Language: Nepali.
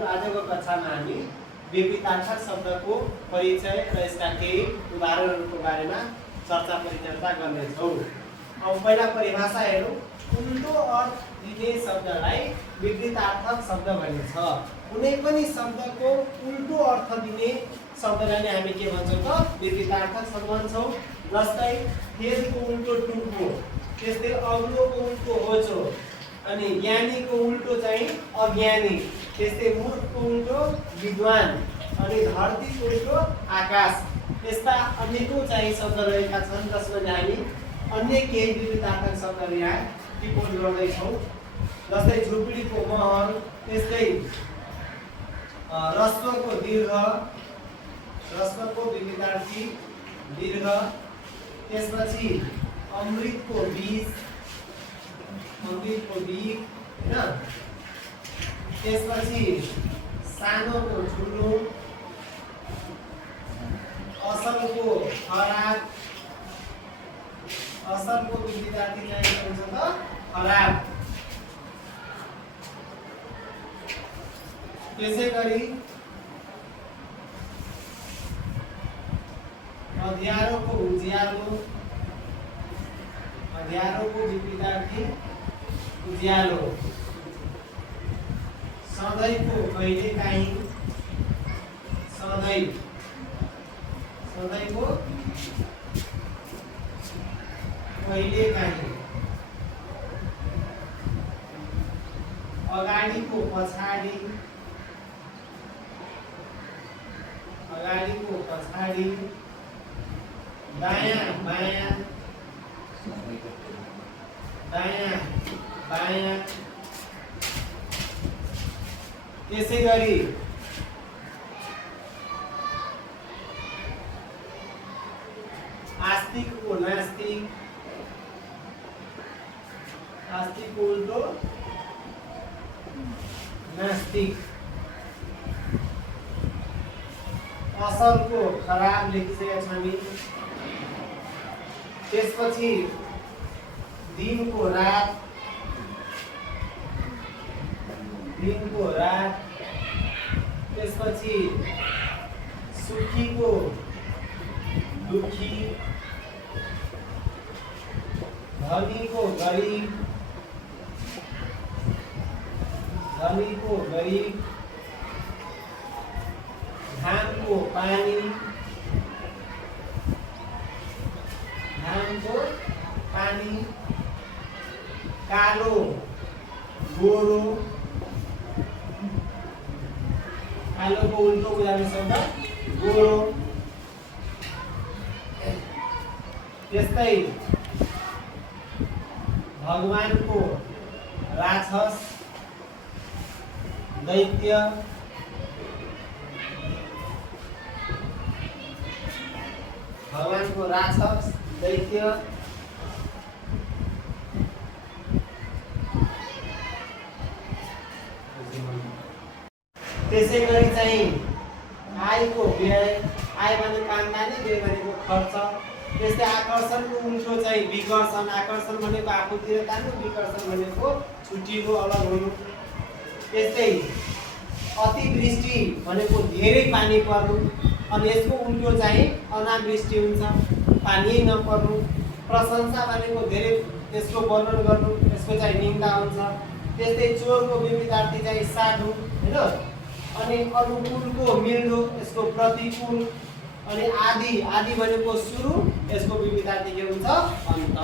विद्यार्थीहरू, आजको कक्षामा हामी विपरीतार्थक शब्दको परिचय र यसका केही उदाहरणहरूको बारेमा चर्चा परिचर्चा गर्नेछौँ। अब पहिला परिभाषा हेरौँ। उल्टो अर्थ दिने शब्दलाई विपरीतार्थक शब्द भनिन्छ। कुनै पनि शब्दको उल्टो अर्थ दिने शब्दलाई नै हामी के भन्छौँ त विपरीतार्थक शब्द भन्छौँ। जस्तै खेलको उल्टो टुप्पो, त्यस्तै अग्लोको उल्टो होचो, अनि ज्ञानीको उल्टो चाहिँ अज्ञानी, त्यस्तै मूर्खको उल्टो विद्वान, अनि धरतीको उल्टो आकाश। यस्ता अनेकौं चाहिँ शब्द रहेका छन् जसमा हामी अन्य केही विपरीतार्थक शब्दहरू यहाँ टिप्पणी गर्दैछौँ। जस्तै झुप्डीको महल, त्यस्तै रस्वको दीर्घ, रस्वको विपरीतार्थी दीर्घ, त्यसपछि अमृतको बीज, अमृतको बीज हैन, त्यसपछि सानोको ठुलो, असलको खराब, असलको विपरीतार्थी चाहिँ के हुन्छ त खराब। त्यसै गरी अँध्यारोको उज्यालो, अँध्यारोको विपरीतार्थी उज्यालो, सधैँको कहिलेकाहीँ, सधैँ, सधैँको कहिलेकाहीँ, अगाडिको पछाडि, अगाडिको पछाडि, दायाँ बायाँ, दायाँ बायाँ। त्यसै गरी आस्तिकको नास्तिक, आस्तिकको उल्टो नास्तिक, असलको खराब लेखिसकेका छौँ हामी। त्यसपछि दिनको रात, दिनको रात, त्यसपछि सुखीको दुखी, धनीको गरिब, धनीको गरिब, घामको पानी, घामको पानी, कालो गोरो, कालोको उल्टो बुझाउने शब्द गोरो। त्यस्तै भगवानको राक्षस, दैत्य, भगवानको राक्षस, दैत्य। त्यसै गरी चाहिँ आयको व्यय, आय भनेको आम्दानी, व्यय भनेको खर्च। त्यस्तै आकर्षणको उल्टो चाहिँ विकर्षण, आकर्षण भनेको आफूतिर तान्नु, विकर्षण भनेको छुट्टिनु, अलग हुनु। त्यस्तै अतिवृष्टि भनेको धेरै पानी पर्नु, अनि यसको उल्टो चाहिँ अनावृष्टि हुन्छ, पानी नपर्नु। प्रशंसा भनेको धेरै त्यसको वर्णन गर्नु, यसको चाहिँ निन्दा हुन्छ। त्यस्तै चोरको विपरीतार्थी चाहिँ साधु हैन, अनि अनुकूलको मिल्दो, यसको प्रतिकूल। अनि आदि, आदि भनेको सुरु, यसको विपरीतार्थी के हुन्छ अन्त।